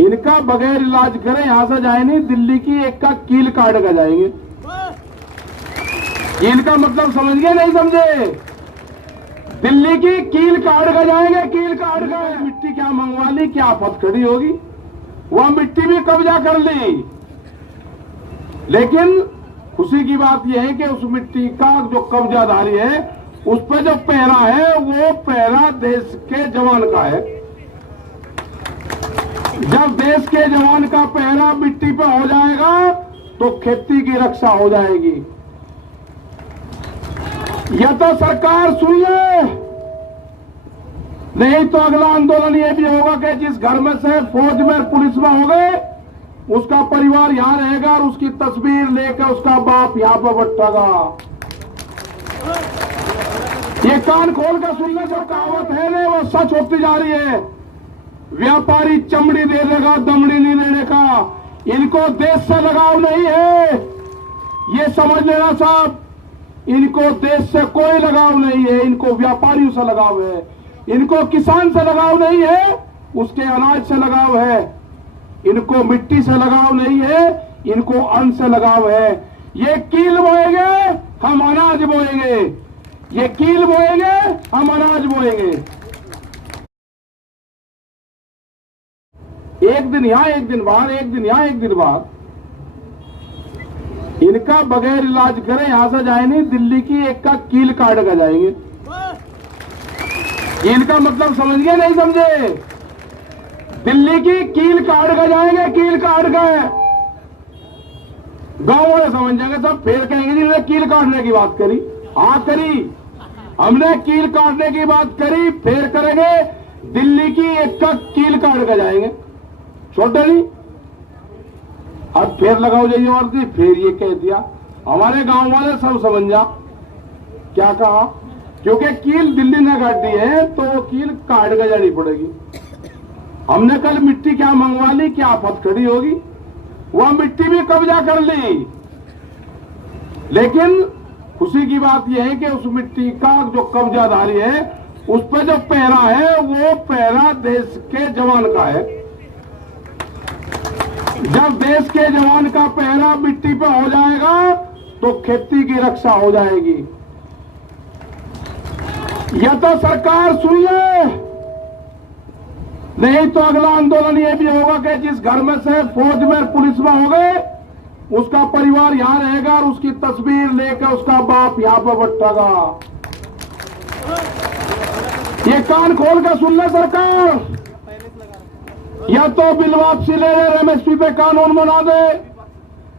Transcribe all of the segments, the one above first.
इनका बगैर इलाज करें यहां से जाए नहीं, दिल्ली की एक का कील काट कर जाएंगे। इनका मतलब समझ गए नहीं समझे? दिल्ली की कील काट कर जाएंगे, कील काट कर। मिट्टी क्या मंगवा ली, क्या आफत खड़ी होगी, वह मिट्टी भी कब्जा कर ली। लेकिन खुशी की बात यह है कि उस मिट्टी का जो कब्जाधारी है, उस पर जो पहरा है, वो पहरा देश के जवान का है। जब देश के जवान का पहरा मिट्टी पर हो जाएगा तो खेती की रक्षा हो जाएगी। यह तो सरकार सुनिए, नहीं तो अगला आंदोलन यह भी होगा कि जिस घर में से फौज में पुलिस में हो गए, उसका परिवार यहां रहेगा और उसकी तस्वीर लेकर उसका बाप यहां पर बैठेगा। ये कान खोल कर सुनने जो कहावत है ना, वो सच होती जा रही है। व्यापारी चमड़ी दे देगा, दमड़ी नहीं देने का। इनको देश से लगाव नहीं है, ये समझ लेना साहब। इनको देश से कोई लगाव नहीं है, इनको व्यापारियों से लगाव है। इनको किसान से लगाव नहीं है, उसके अनाज से लगाव है। इनको मिट्टी से लगाव नहीं है, इनको अन्न से लगाव है। ये कील बोएंगे, हम अनाज बोएंगे। ये कील बोएंगे, हम अनाज बोएंगे। एक दिन यहां, एक दिन बाहर, एक दिन यहां, एक दिन बाहर। इनका बगैर इलाज करें यहां से जाए नहीं, दिल्ली की एक का कील काट कर जाएंगे। इनका मतलब समझ गए नहीं समझे? दिल्ली की कील काट कर जाएंगे, कील काट कर। गांव वाले समझ जाएंगे सब, फिर कहेंगे जिन्होंने कील काटने की बात करी। हाँ करी, हमने कील काटने की बात करी, फिर करेंगे दिल्ली की एक का कील काट कर जाएंगे। छोटे नहीं, अब फिर लगाओ जाइए और फिर ये कह दिया। हमारे गांव वाले सब समझ जा क्या कहा, क्योंकि कील दिल्ली ने काट दी है तो वो कील काट कर जानी पड़ेगी। हमने कल मिट्टी क्या मंगवा ली, क्या आफत खड़ी होगी, वह मिट्टी भी कब्जा कर ली। लेकिन खुशी की बात यह है कि उस मिट्टी का जो कब्जाधारी है, उस पर जो पहरा है, वो पहरा देश के जवान का है। जब देश के जवान का पहरा मिट्टी पर हो जाएगा तो खेती की रक्षा हो जाएगी। यह तो सरकार सुनिए, नहीं तो अगला आंदोलन यह भी होगा कि जिस घर में से फौज में पुलिस में हो गए, उसका परिवार यहां रहेगा और उसकी तस्वीर लेकर उसका बाप यहां पर बैठेगा। ये कान खोल कर सुन ले सरकार, या तो बिल वापसी ले ले, एमएसपी पे कानून बना दे,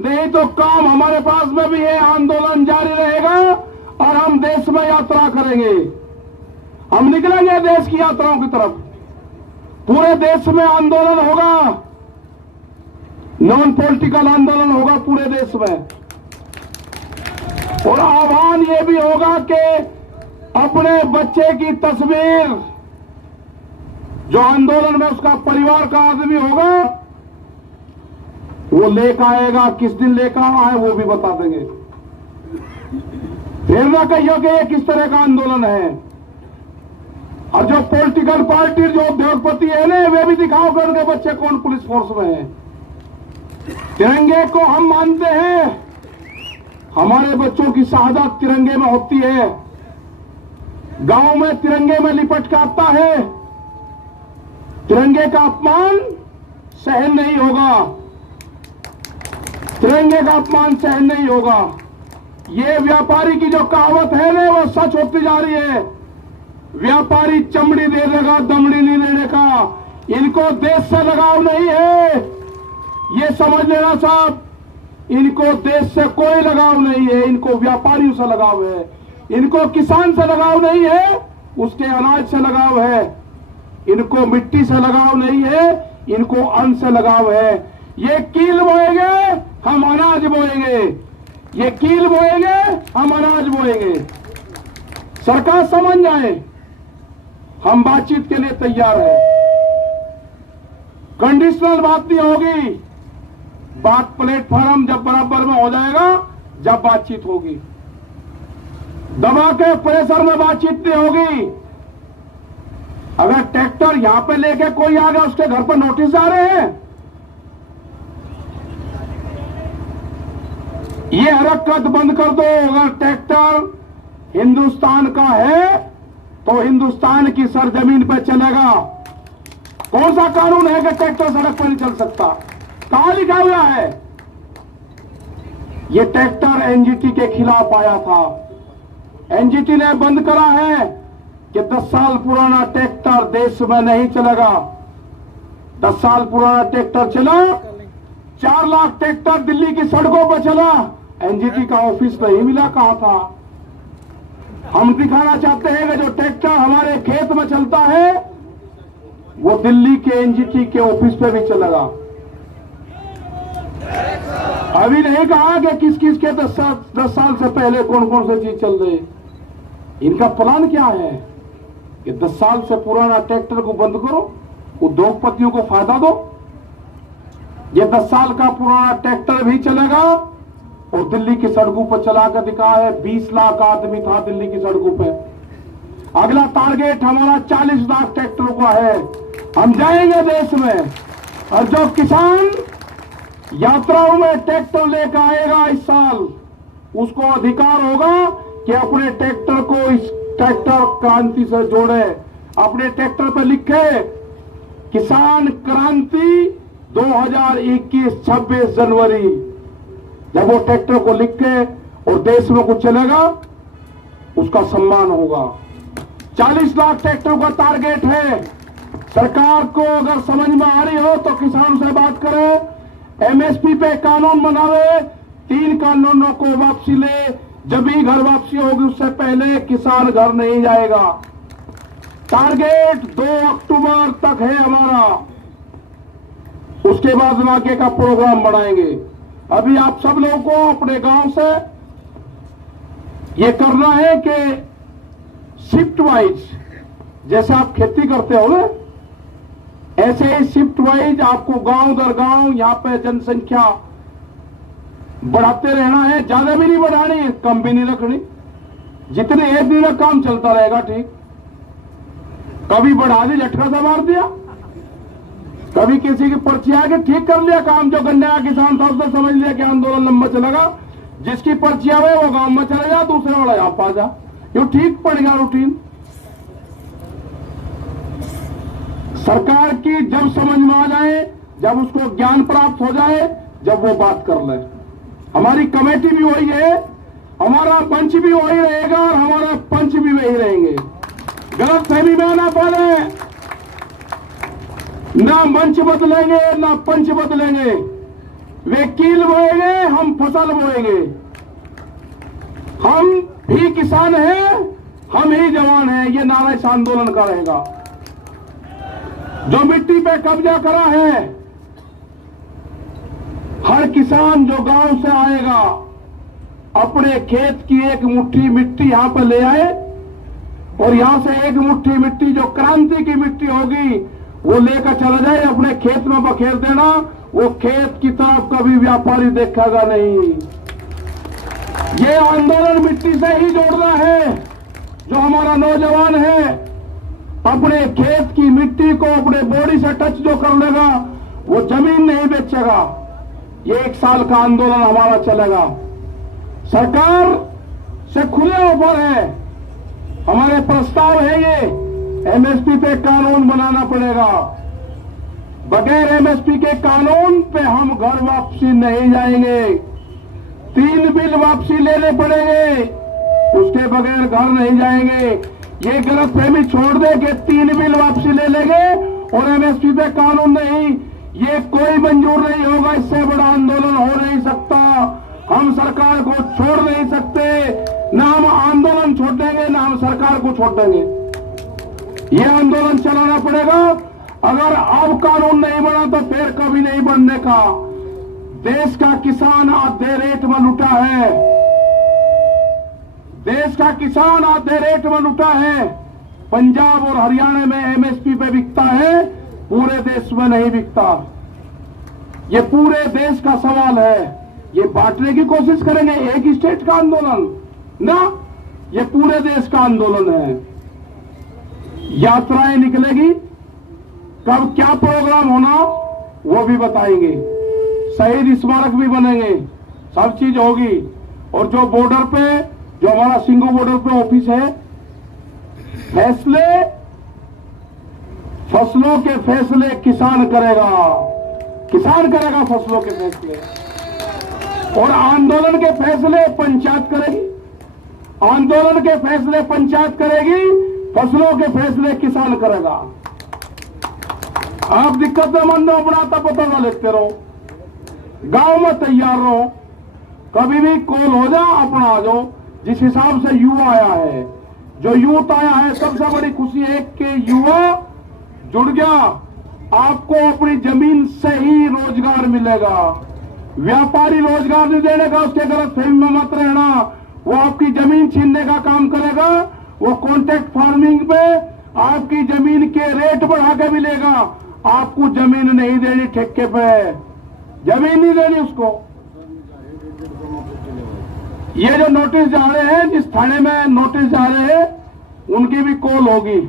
नहीं तो काम हमारे पास में भी है। आंदोलन जारी रहेगा और हम देश में यात्रा करेंगे। हम निकलेंगे देश की यात्राओं की तरफ। पूरे देश में आंदोलन होगा, नॉन पॉलिटिकल आंदोलन होगा पूरे देश में। और आह्वान ये भी होगा कि अपने बच्चे की तस्वीर, जो आंदोलन में उसका परिवार का आदमी होगा, वो लेकर आएगा। किस दिन लेकर आए वो भी बता देंगे। फिर ना कहिए कि ये किस तरह का आंदोलन है। और जो पॉलिटिकल पार्टी, जो उद्योगपति है ना, वे भी दिखाओ कि उनके बच्चे कौन पुलिस फोर्स में है। तिरंगे को हम मानते हैं, हमारे बच्चों की शहादत तिरंगे में होती है। गांव में तिरंगे में लिपट के आता है। तिरंगे का अपमान सहन नहीं होगा, तिरंगे का अपमान सहन नहीं होगा। ये व्यापारी की जो कहावत है ना, वो सच होती जा रही है। व्यापारी चमड़ी दे देगा, दमड़ी नहीं देने का। इनको देश से लगाव नहीं है, ये समझ लेना साहब। इनको देश से कोई लगाव नहीं है, इनको व्यापारियों से लगाव है। इनको किसान से लगाव नहीं है, उसके अनाज से लगाव है। इनको मिट्टी से लगाव नहीं है, इनको अन्न से लगाव है। ये कील बोएंगे, हम अनाज बोएंगे। ये कील बोएंगे, हम अनाज बोएंगे। सरकार समझ जाए, हम बातचीत के लिए तैयार हैं। कंडीशनल बात नहीं होगी, बात प्लेटफॉर्म जब बराबर में हो जाएगा, जब बातचीत होगी। दबा के प्रेशर में बातचीत नहीं होगी। अगर ट्रैक्टर यहां पे लेके कोई आ गया उसके घर पर नोटिस आ रहे हैं। ये हरकत बंद कर दो। अगर ट्रैक्टर हिंदुस्तान का है तो हिंदुस्तान की सरजमीन पर चलेगा। कौन सा कानून है कि ट्रैक्टर सड़क पर नहीं चल सकता? कहां लिखा हुआ है? ये ट्रैक्टर एनजीटी के खिलाफ आया था। एनजीटी ने बंद करा है कि 10 साल पुराना ट्रैक्टर देश में नहीं चलेगा। 10 साल पुराना ट्रैक्टर चला, 4 लाख ट्रैक्टर दिल्ली की सड़कों पर चला, एनजीटी का ऑफिस नहीं मिला। कहां था? हम दिखाना चाहते हैं कि जो ट्रैक्टर हमारे खेत में चलता है वो दिल्ली के एनजीटी के ऑफिस पे भी चलेगा। अभी नहीं कहा कि किस किस के 10 साल से पहले कौन कौन सी चीज चल रही। इनका प्लान क्या है कि 10 साल से पुराना ट्रैक्टर को बंद करो, उद्योगपतियों को फायदा दो। ये 10 साल का पुराना ट्रैक्टर भी चलेगा और दिल्ली की सड़कों पर चला कर दिखा है। 20 लाख आदमी था दिल्ली की सड़कों पे। अगला टारगेट हमारा 40 लाख ट्रैक्टरों का है। हम जाएंगे देश में, और जो किसान यात्राओं में ट्रैक्टर लेकर आएगा इस साल, उसको अधिकार होगा कि अपने ट्रैक्टर को इस ट्रैक्टर क्रांति से जोड़े। अपने ट्रैक्टर पर लिखे किसान क्रांति 2021 26 जनवरी। जब वो ट्रैक्टर को लिख के और देश में कुछ चलेगा उसका सम्मान होगा। 40 लाख ट्रैक्टर का टारगेट है। सरकार को अगर समझ में आ रही हो तो किसानों से बात करें, एमएसपी पे कानून बनावे, 3 कानूनों को वापसी ले। जब भी घर वापसी होगी उससे पहले किसान घर नहीं जाएगा। टारगेट 2 अक्टूबर तक है हमारा। उसके बाद आगे का प्रोग्राम बढ़ाएंगे। अभी आप सब लोगों को अपने गांव से ये करना है कि शिफ्ट वाइज, जैसे आप खेती करते हो ना, ऐसे ही शिफ्ट वाइज आपको गांव दर गांव यहां पे जनसंख्या बढ़ाते रहना है। ज्यादा भी नहीं बढ़ानी, कम भी नहीं रखनी। जितने एक दिन का काम चलता रहेगा ठीक। कभी बढ़ा दी, झटका सा मार दिया, कभी किसी की पर्ची आके ठीक कर लिया काम। जो गन्ने का किसान था उसने समझ लिया कि आंदोलन लंबा चलेगा, जिसकी पर्ची आवे वो गांव में चले जा, दूसरे वाला यहां पा जा। ये ठीक पड़ गया रूटीन। सरकार की जब समझ में आ जाए, जब उसको ज्ञान प्राप्त हो जाए, जब वो बात कर ले। हमारी कमेटी भी वही है, हमारा मंच भी वही रहेगा और हमारा पंच भी वही रहेंगे। गलत फहमी में ना पड़े। ना मंच बदलेंगे ना पंच बदलेंगे। वे कील बोएंगे, हम फसल बोएंगे। हम भी किसान हैं, हम ही जवान हैं। ये नारा इस आंदोलन का रहेगा। जो मिट्टी पे कब्जा करा है, हर किसान जो गांव से आएगा अपने खेत की एक मुट्ठी मिट्टी यहां पर ले आए, और यहां से एक मुट्ठी मिट्टी जो क्रांति की मिट्टी होगी वो लेकर चला जाए, अपने खेत में बखेर देना। वो खेत की तरफ कभी व्यापारी देखेगा नहीं। ये आंदोलन मिट्टी से ही जोड़ना है। जो हमारा नौजवान है अपने खेत की मिट्टी को अपने बॉडी से टच जो कर लेगा वो जमीन नहीं बेचेगा। ये 1 साल का आंदोलन हमारा चलेगा। सरकार से खुले ऑफर है, हमारे प्रस्ताव है ये। एमएसपी पे कानून बनाना पड़ेगा। बगैर एमएसपी के कानून पे हम घर वापसी नहीं जाएंगे। 3 बिल वापसी लेने पड़ेंगे, उसके बगैर घर नहीं जाएंगे। ये गलत फहमी छोड़ दे कि 3 बिल वापसी ले लेंगे और एमएसपी पे कानून नहीं। ये कोई मंजूर नहीं होगा। इससे बड़ा आंदोलन हो नहीं सकता। हम सरकार को छोड़ नहीं सकते। ना हम आंदोलन छोड़ देंगे ना हम सरकार को छोड़ देंगे। ये आंदोलन चलाना पड़ेगा। अगर अब कानून नहीं बना तो फिर कभी नहीं बनने का। देश का किसान आधे रेट में लुटा है। देश का किसान आधे रेट में लुटा है। पंजाब और हरियाणा में एमएसपी पे बिकता है, पूरे देश में नहीं बिकता। ये पूरे देश का सवाल है। ये बांटने की कोशिश करेंगे एक स्टेट का आंदोलन ना, ये पूरे देश का आंदोलन है। यात्राएं निकलेगी, कब क्या प्रोग्राम होना वो भी बताएंगे, शहीद स्मारक भी बनेंगे, सब चीज होगी। और जो बॉर्डर पे, जो हमारा सिंगू बॉर्डर पे ऑफिस है, फैसले, फसलों के फैसले किसान करेगा, किसान करेगा फसलों के फैसले। और आंदोलन के फैसले पंचायत करेगी, आंदोलन के फैसले पंचायत करेगी, फसलों के फैसले किसान करेगा। आप दिक्कत में मन अपना पता लेते रहो, गांव में तैयार रहो, कभी भी कॉल हो जा अपना आ जाओ। जिस हिसाब से युवा आया है, जो यूथ आया है, सबसे बड़ी खुशी है कि युवा जुड़ गया। आपको अपनी जमीन से ही रोजगार मिलेगा, व्यापारी रोजगार नहीं देने का, उसके गलत फहमी में मत रहना। वो आपकी जमीन छीनने का काम करेगा, वो कॉन्ट्रैक्ट फार्मिंग पे आपकी जमीन के रेट बढ़ा के मिलेगा। आपको जमीन नहीं देनी, ठेके पे जमीन नहीं देनी उसको। ये जो नोटिस जा रहे हैं, जिस थाने में नोटिस जा रहे हैं, उनकी भी कॉल होगी।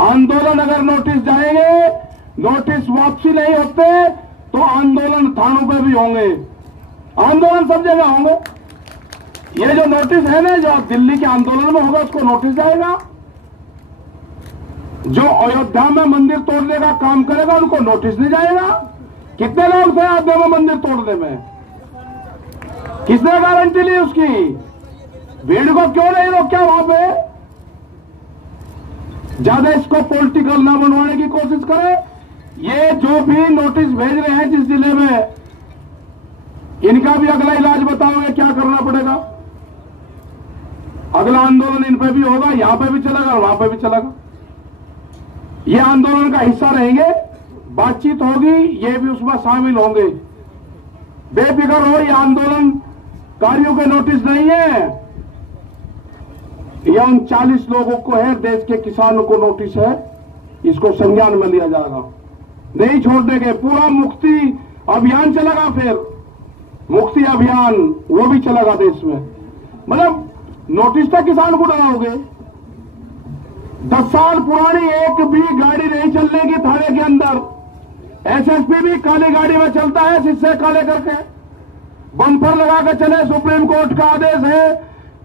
आंदोलन अगर नोटिस जाएंगे, नोटिस वापसी नहीं होते तो आंदोलन थानों पे भी होंगे, आंदोलन सब जगह होंगे। ये जो नोटिस है ना, जो दिल्ली के आंदोलन में होगा, उसको नोटिस जाएगा। जो अयोध्या में मंदिर तोड़ने का काम करेगा, उनको नोटिस नहीं जाएगा। कितने लोग थे अयोध्या में मंदिर तोड़ने में? किसने गारंटी ली उसकी? भीड़ को क्यों नहीं रोका वहां पे? ज्यादा इसको पॉलिटिकल ना बनवाने की कोशिश करें। ये जो भी नोटिस भेज रहे हैं जिस जिले में, इनका भी अगला इलाज बताओगे क्या करना पड़ेगा। अगला आंदोलन इन पे भी होगा, यहां पे भी चलेगा और वहां पे भी चलेगा। ये आंदोलन का हिस्सा रहेंगे, बातचीत होगी, ये भी उसमें शामिल होंगे। बेफिक्र हो, ये आंदोलन कार्यों के नोटिस नहीं है, यह 39 लोगों को है, देश के किसानों को नोटिस है। इसको संज्ञान में लिया जाएगा, नहीं छोड़ने के। पूरा मुक्ति अभियान चलेगा, फिर मुक्ति अभियान वो भी चलेगा देश में। मतलब नोटिस तक किसान को डराओगे। 10 साल पुरानी एक भी गाड़ी नहीं चलने की थाने के अंदर। एसएसपी भी काली गाड़ी में चलता है, शीशे काले करके बम्पर लगा के चले। सुप्रीम कोर्ट का आदेश है,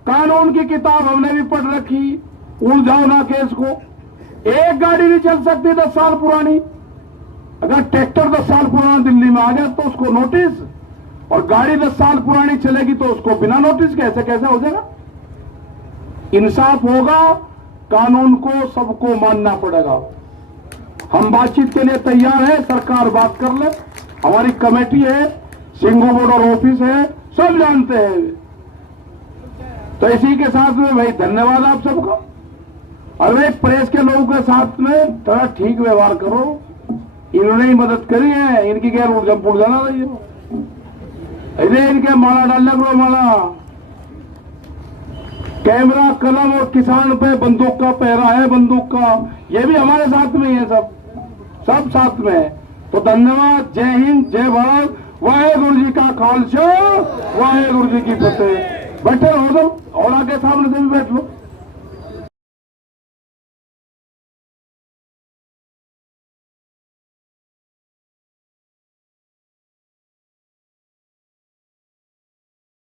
कानून की किताब हमने भी पढ़ रखी, उलझाओ ना केस को। एक गाड़ी नहीं चल सकती 10 साल पुरानी। अगर ट्रैक्टर 10 साल पुराना दिल्ली में आ गया तो उसको नोटिस, और गाड़ी 10 साल पुरानी चलेगी तो उसको बिना नोटिस के। ऐसे कैसे हो जाएगा? इंसाफ होगा, कानून को सबको मानना पड़ेगा। हम बातचीत के लिए तैयार है, सरकार बात कर ले। हमारी कमेटी है, सिंगू बॉर्डर ऑफिस है, सब जानते हैं। तो इसी के साथ में भाई धन्यवाद आप सबका। और एक प्रेस के लोगों के साथ में थोड़ा ठीक व्यवहार करो। इन्होंने ही मदद करी है, इनकी गैर उर्जमपुर जाना रही है। अरे इनके माला डालने को माला, कैमरा, कलम और किसान पे बंदूक का पहरा है, बंदूक का। ये भी हमारे साथ में ही है, सब साथ में है। तो धन्यवाद, जय हिंद, जय भारत, वाहेगुरु जी का खालसा, वाहेगुरु जी की फतेह। बैठे रहो, और आगे सामने से भी बैठ लो।